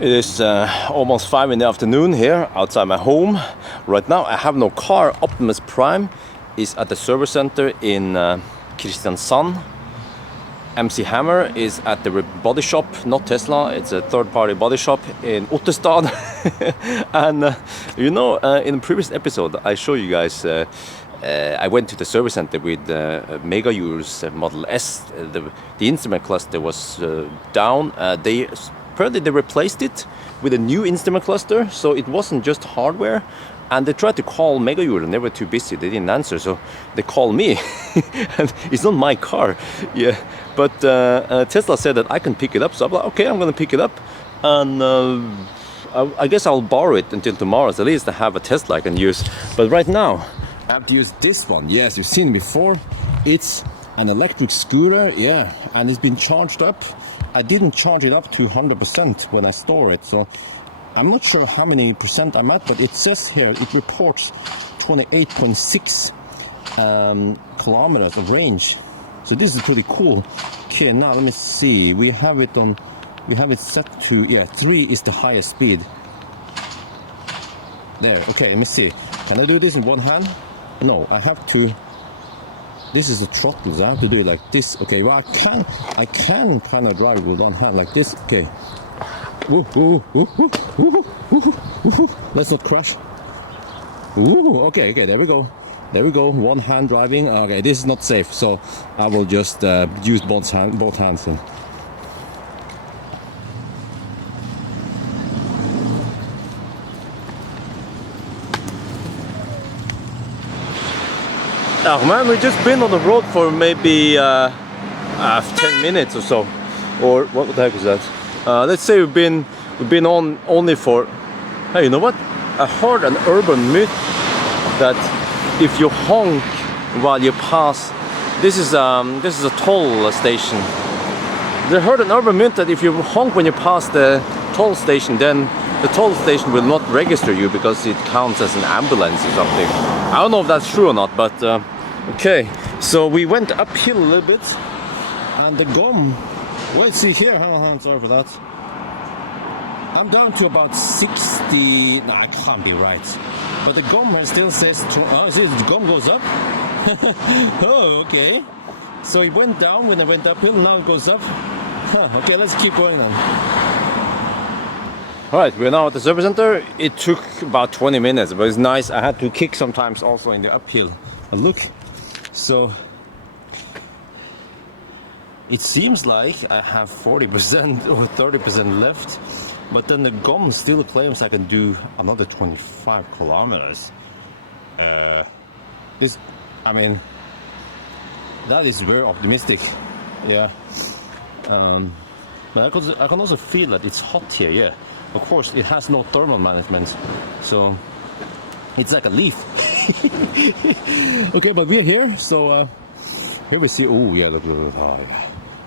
It is almost 5 in the afternoon here outside my home. Right now I have no car. Optimus Prime is at the service center in Kristiansand. MC Hammer is at the body shop, not Tesla, it's a third-party body shop in Ottestad. And in the previous episode I showed you guys I went to the service center with Megajule's Model S. The instrument cluster was down. Apparently they replaced it with a new instrument cluster, so it wasn't just hardware. And they tried to call Megajule and they were too busy, they didn't answer, so they called me. And it's not my car. Yeah, but Tesla said that I can pick it up, so I'm like, okay, I'm gonna pick it up. And I guess I'll borrow it until tomorrow, so at least I have a Tesla I can use. But right now, I have to use this one. Yes, you've seen it before. It's an electric scooter, yeah, and it's been charged up. I didn't charge it up to 100% when I store it, so I'm not sure how many percent I'm at, but it says here, it reports 28.6 kilometers of range. So this is pretty cool. Okay, now let me see. We have it set to, yeah, 3 is the highest speed. There, okay, let me see. Can I do this in one hand? No, I have to. This is a throttle, so I have to do it like this. Okay, well I can kind of drive with one hand like this. Okay. Ooh, ooh, ooh, ooh, ooh, ooh, ooh. Let's not crash. Ooh, okay, there we go. There we go, one hand driving. Okay, this is not safe, so I will just use both hands then. Oh man, we've just been on the road for maybe 10 minutes or so. Or what the heck is that? Let's say we've been on only for. Hey, you know what? I heard an urban myth that if you honk while you pass, this is a toll station. I heard an urban myth that if you honk when you pass the toll station, then the toll station will not register you because it counts as an ambulance or something. I don't know if that's true or not, but okay. So we went uphill a little bit, and the gum. Let's see here. Hang on, sorry for that. I'm down to about 60. No, I can't be right. But the gum here still says. Oh, see, the gum goes up. Oh, okay. So it went down when I went uphill. Now it goes up. Huh, okay, let's keep going then. Alright, we're now at the service center. It took about 20 minutes, but it's nice. I had to kick sometimes also in the uphill. Look, so it seems like I have 40% or 30% left, but then the gum still claims I can do another 25 kilometers. I mean, that is very optimistic. Yeah. But I can also feel that it's hot here. Yeah. Of course, it has no thermal management, so it's like a leaf. Okay, but we're here, so here we see. Oh yeah, look.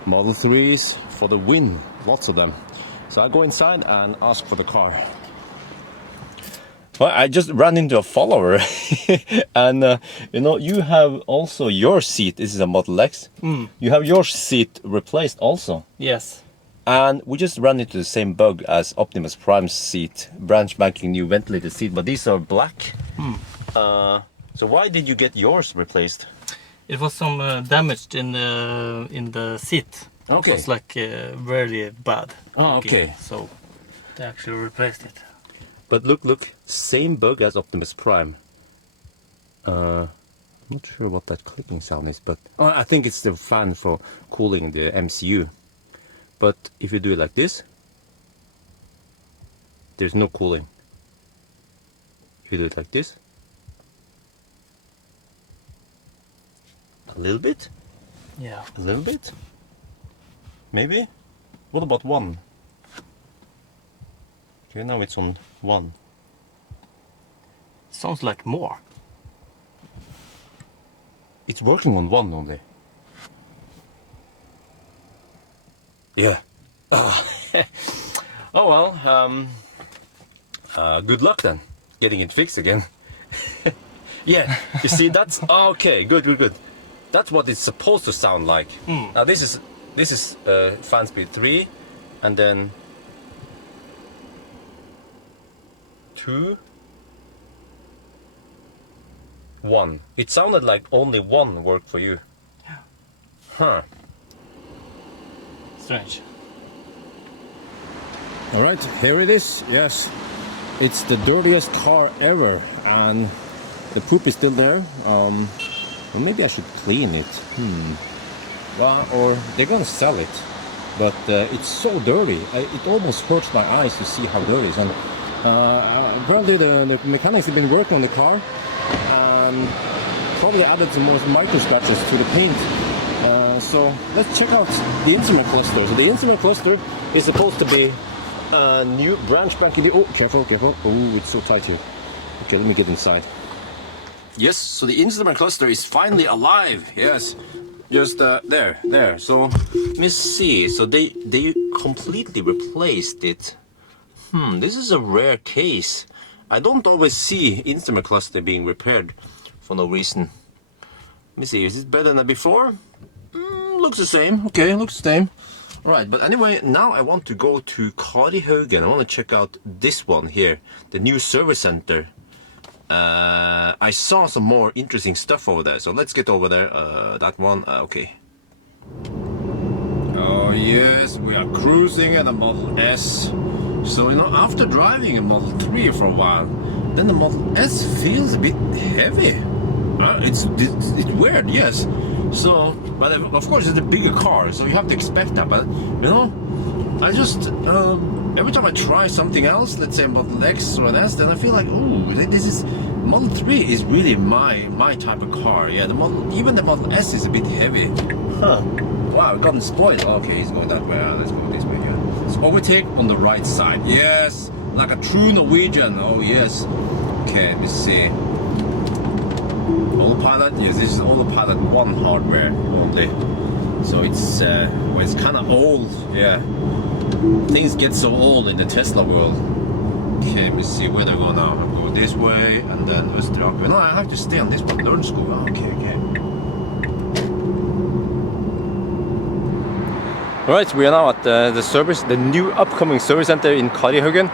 Model 3s for the win, lots of them. So I go inside and ask for the car. Well, I just ran into a follower, and you have also your seat. This is a Model X. You have your seat replaced also. Yes. And we just ran into the same bug as Optimus Prime's seat, branch banking new ventilated seat, but these are black. So why did you get yours replaced? It was some damage in the seat. Okay. It was like very bad. Oh, okay. So they actually replaced it. But look, same bug as Optimus Prime. I'm not sure what that clicking sound is, but I think it's the fan for cooling the MCU. But if you do it like this, there's no cooling. If you do it like this, a little bit? Yeah. A little bit? Maybe? What about 1? Okay, now it's on 1. Sounds like more. It's working on 1 only. Yeah. Oh well, good luck then, getting it fixed again. Yeah, you see, that's okay. Good. That's what it's supposed to sound like. Now this is fan speed 3, and then 2, 1. It sounded like only 1 worked for you. Yeah. Huh. Strange. Alright, here it is. Yes. It's the dirtiest car ever, and the poop is still there. Well, maybe I should clean it. Well, or they're gonna sell it, but it's so dirty. It almost hurts my eyes to see how dirty it is. And apparently the mechanics have been working on the car and probably added some more micro scratches to the paint. So let's check out the instrument cluster. So the instrument cluster is supposed to be new brand spanking new. Oh, careful, careful. Oh, it's so tight here. Okay, let me get inside. Yes, so the instrument cluster is finally alive. Yes, just there. So let me see. So they completely replaced it. This is a rare case. I don't always see instrument cluster being repaired for no reason. Let me see. Is it better than before? Looks the same. Okay, looks the same. Alright, but anyway, now I want to go to Karihaugen. I want to check out this one here, the new service center. I saw some more interesting stuff over there, so let's get over there. That one, okay. Oh yes, we are cruising in a Model S. So, you know, after driving a Model 3 for a while, then the Model S feels a bit heavy. It's weird, yes. So, but of course it's a bigger car, so you have to expect that. But you know, I just every time I try something else, let's say Model X or an S, then I feel like, oh, this is Model 3 is really my type of car. Yeah, even the Model S is a bit heavy. Huh? Wow, I've gotten spoiled. Okay, he's going that way. Let's go this way. Yeah. So overtake on the right side. Yes, like a true Norwegian. Oh yes. Okay, let me see. Autopilot, yes, this is Autopilot 1 hardware only. So it's well, it's kind of old, yeah. Things get so old in the Tesla world. Okay, let me see where they're going now. I'll go this way and then Österåker. No, I have to stay on this one. Learn school. Oh, okay. Alright, we are now at the new upcoming service center in Karihaugen.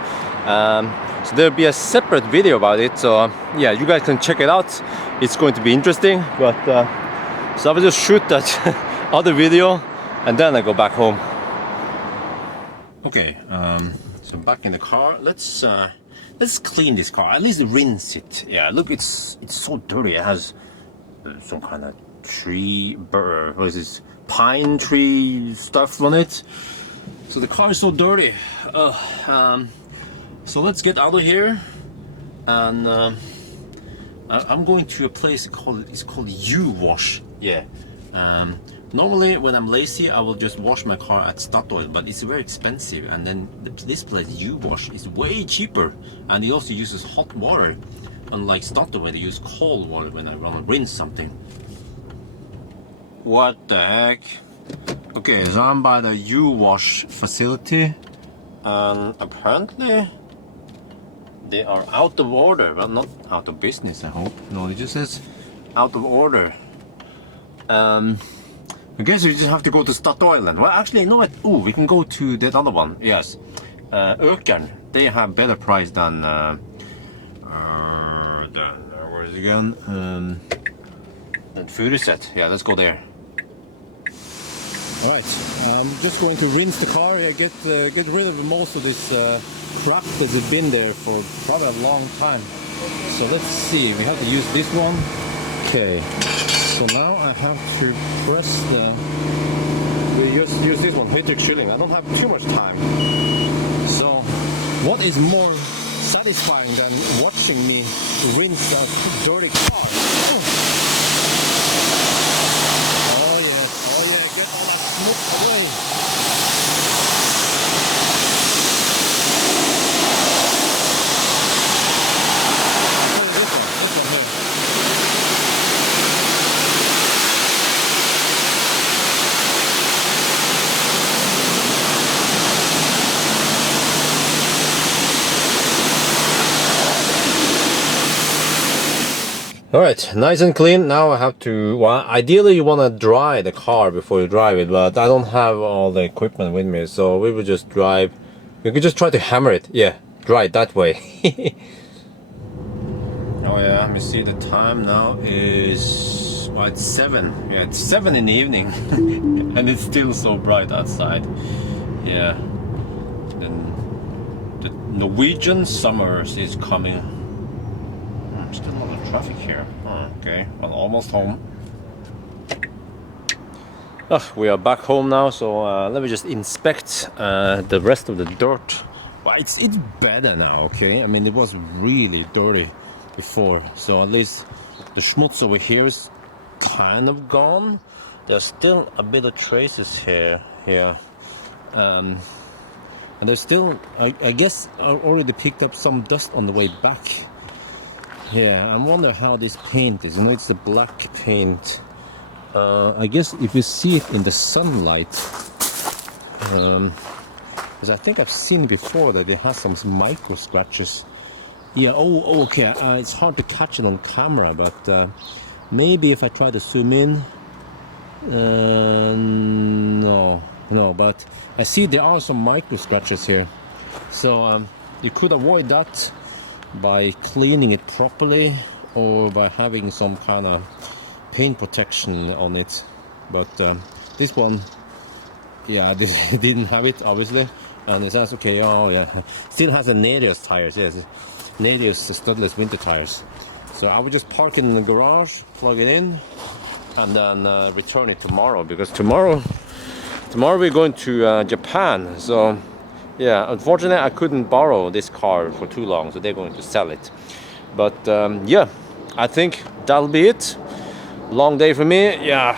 So there'll be a separate video about it, so yeah, you guys can check it out. It's going to be interesting, but so I will just shoot that other video and then I go back home. Okay, so back in the car. Let's clean this car, at least rinse it. Yeah, look, it's so dirty. It has some kind of tree, what is this, pine tree stuff on it. So the car is so dirty. So let's get out of here, and I'm going to a place called U-Wash. Yeah. Normally when I'm lazy, I will just wash my car at Statoil, but it's very expensive. And then this place U-Wash is way cheaper, and it also uses hot water, unlike Statoil where they use cold water when I want to rinse something. What the heck? Okay, so I'm by the U-Wash facility, and apparently they are out of order. Well, not out of business, I hope. No, it just says out of order. I guess you just have to go to Statoil then. Well, actually, you know what? Oh, we can go to that other one. Yes, Økern. They have better price than where is it again? Than Furuset. Yeah, let's go there. All right, I'm just going to rinse the car. Get rid of most of this crap that's been there for probably a long time. So let's see. We have to use this one. Okay. So now I have to press we just use this one, Hitrik Schilling. I don't have too much time. So what is more satisfying than watching me rinse a dirty car? Oh yeah, get all that smoke away. Alright, nice and clean. Now I have to, well, ideally you want to dry the car before you drive it, but I don't have all the equipment with me, so we will just drive. We could just try to hammer it. Yeah, dry it that way. Oh yeah, let me see, the time now is, well, it's 7. Yeah, it's 7 in the evening. And it's still so bright outside. Yeah. And the Norwegian summer is coming. Still a lot of traffic here. Oh, okay, well, almost home. We are back home now, so let me just inspect the rest of the dirt. Well, it's better now, okay? I mean, it was really dirty before, so at least the schmutz over here is kind of gone. There's still a bit of traces here, and there's still, I guess I already picked up some dust on the way back. Yeah, I wonder how this paint is. You know, it's the black paint. I guess if you see it in the sunlight, because I think I've seen before that it has some micro scratches. Yeah, oh okay, it's hard to catch it on camera, but maybe if I try to zoom in, no, but I see there are some micro scratches here. So you could avoid that by cleaning it properly or by having some kind of paint protection on it. But this one, yeah, they didn't have it, obviously. And it says, okay, oh yeah, still has a Nadius tires, yes, Nadius studless winter tires. So I would just park it in the garage, plug it in, and then return it tomorrow, because tomorrow we're going to Japan. So yeah, unfortunately I couldn't borrow this car for too long, so they're going to sell it. But yeah, I think that'll be it. Long day for me, yeah.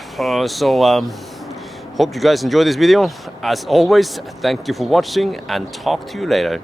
Hope you guys enjoyed this video. As always, thank you for watching, and talk to you later.